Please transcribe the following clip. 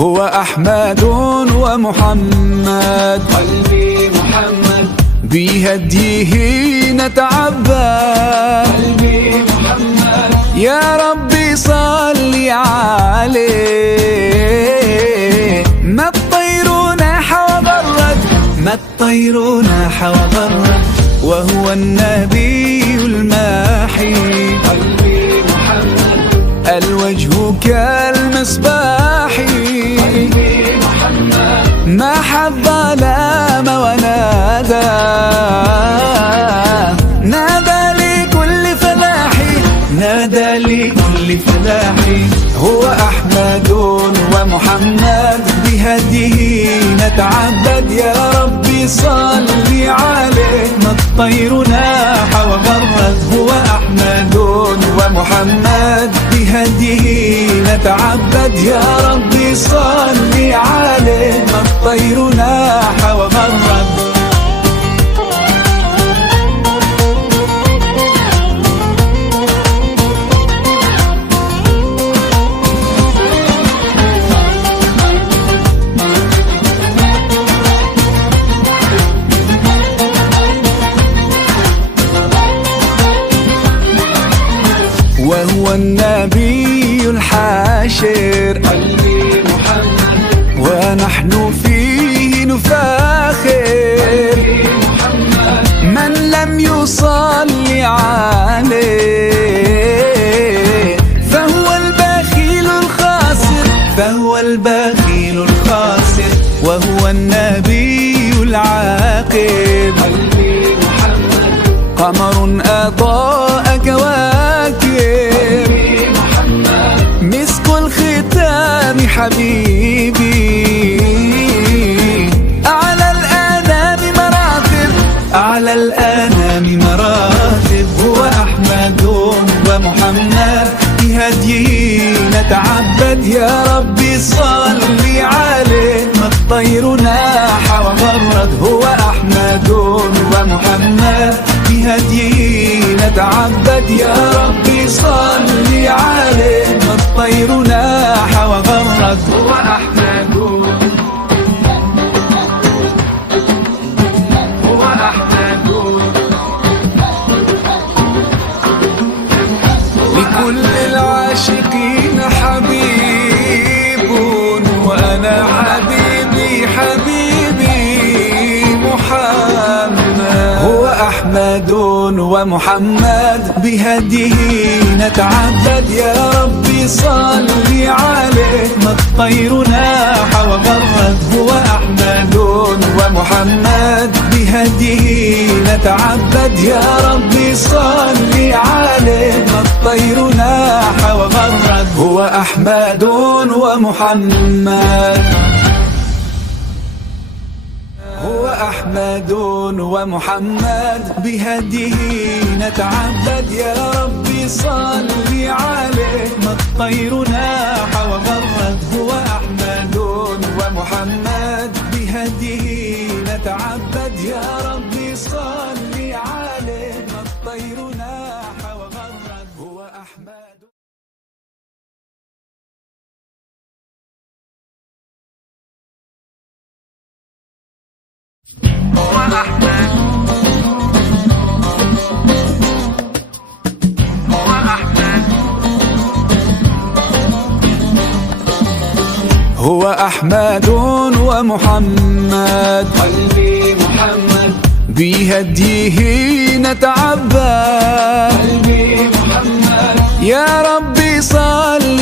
هو أحمد ومحمد، قلبي محمد بهديه نتعبد. قلبي محمد يا ربي صل عليه، ما الطير ناح وبرد، ما الطير ناح وبرد، وهو النبي الماحي. قلبي محمد الوجه كالمصباح، قلبي محمد ما حظ لام ونادى، نادى لكل فلاح، نادى لكل فلاح. هو أحمد ومحمد، بهديه نتعبد. يا ربي صل عليه، ما الطير ناح وبرد. هو أحمد ومحمد، بهديه نتعبد. يا ربي صل عليه، ما الطير ناح وبرد. وهو النبي الحاشر، قلبي محمد ونحن فيه نفاخر. من لم يصلي عليه فهو البخيل الخاسر، فهو البخيل الخاسر. وهو النبي العاقب، قلبي محمد قمر أضاء كواكب. مسك الختام حبيبي، أعلى الآنام مراتب، أعلى الآنام مراتب. هو أحمد ومحمد، بهديه نتعبد. يا ربي صل عليه، ما الطير ناح وغرد. هو أحمد ومحمد، بهديه نتعبد. يا ربي صل عليه، ما الطير ناح وغرد. هو أحمد هو أحمد لكل العاشقين حبيب، وأنا حبيبي حبيبي محمد. هو أحمد ومحمد، بهديه نتعبد. يا ربي صل عليه، ما الطير ناح وبرد. هو أحمد ومحمد، بهديه نتعبد. يا ربي صل عليه، ما الطير ناح وبرد. هو أحمد ومحمد، هو أحمد ومحمد، بهديه نتعبد. يا ربي صل عليه، ما الطير ناح وبرد. هو أحمد ومحمد، بهديه نتعبد. يا ربي صل عليه، ما الطير ناح وبرد. هو أحمد. هو أحمد هو أحمد هو أحمد ومحمد، قلبي محمد بهديه نتعبد. قلبي محمد يا ربي صل